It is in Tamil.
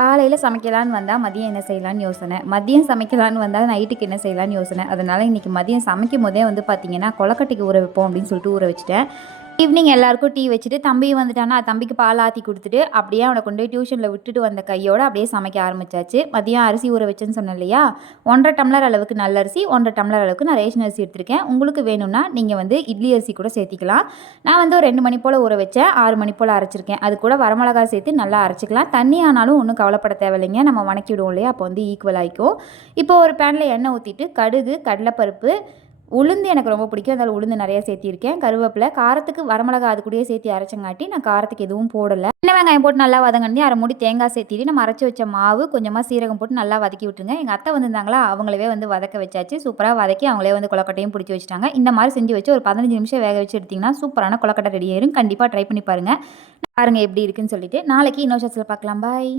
காலையில் சமைக்கலான்னு வந்தால் மதியம் என்ன செய்யலான்னு யோசனை, மதியம் சமைக்கலான்னு வந்தால் நைட்டுக்கு என்ன செய்யலான்னு யோசனை. அதனால் இன்றைக்கி மதியம் சமைக்கும் போதே வந்து பார்த்திங்கன்னா கொலக்கட்டைக்கு ஊற வைப்போம் அப்படின்னு சொல்லிட்டு ஊற வச்சுட்டேன். ஈவினிங் எல்லாருக்கும் டீ வச்சுட்டு தம்பியும் வந்துட்டானா, தம்பிக்கு பால் ஆற்றி கொடுத்துட்டு அப்படியே அவனை கொண்டு போய் டியூஷனில் விட்டுட்டு வந்த கையோடு அப்படியே சமைக்க ஆரம்பிச்சாச்சு. மதியம் அரிசி ஊற வச்சேன்னு சொன்னேன் இல்லையா, 1.5 டம்ளர் அளவுக்கு நல்ல அரிசி, 1.5 டம்ளர் அளவுக்கு நான் ரேஷன் அரிசி எடுத்திருக்கேன். உங்களுக்கு வேணும்னா நீங்கள் வந்து இட்லி அரிசி கூட சேர்த்திக்கலாம். நான் வந்து ஒரு 2 மணி போல் ஊற வச்சேன், 6 மணி போல் அரைச்சிருக்கேன். அது கூட வரமிளகா சேர்த்து நல்லா அரைச்சிக்கலாம். தண்ணி ஆனாலும் ஒன்றும் கவலைப்பட தேவையில்லைங்க, நம்ம வணக்கி விடுவோம் இல்லையா, அப்போ வந்து ஈக்குவல் ஆகிக்கும். இப்போ ஒரு பேனில் எண்ணெய் ஊற்றிட்டு கடுகு, கடலைப்பருப்பு, உளுந்து எனக்கு ரொம்ப பிடிக்கும், அதனால் உளுந்து நிறையா சேர்த்திருக்கேன். கருவேப்பிலை, காரத்துக்கு வரமிளகா அது கூடயே சேர்த்து அரைச்சங்காட்டி நான் காரத்துக்கு எதுவும் போடலை. சின்ன வெங்காயம் போட்டு நல்லா வதங்கி 1/2 மூடி தேங்காய் சேர்த்திட்டு நம்ம அரைச்சி வச்ச மாவு கொஞ்சமாக சீரகம் போட்டு நல்லா வதக்கி விட்டுருங்க. எங்கள் அத்தை வந்திருந்தாங்களா, அவங்களவே வந்து வதக்க வச்சாச்சு. சூப்பராக வதக்கி அவங்களே வந்து கொலக்கட்டையும் பிடிச்சி வச்சுட்டாங்க. இந்த மாதிரி செஞ்சு வச்சு ஒரு 15 நிமிஷம் வேக வச்சு எடுத்திங்கன்னா சூப்பரான கொலக்கட்டை ரெடி ஆயிரும். கண்டிப்பாக ட்ரை பண்ணி பாருங்கள் எப்படி இருக்குன்னு சொல்லிட்டு. நாளைக்கு இன்னொரு சச்சில் பார்க்கலாம். பாய்.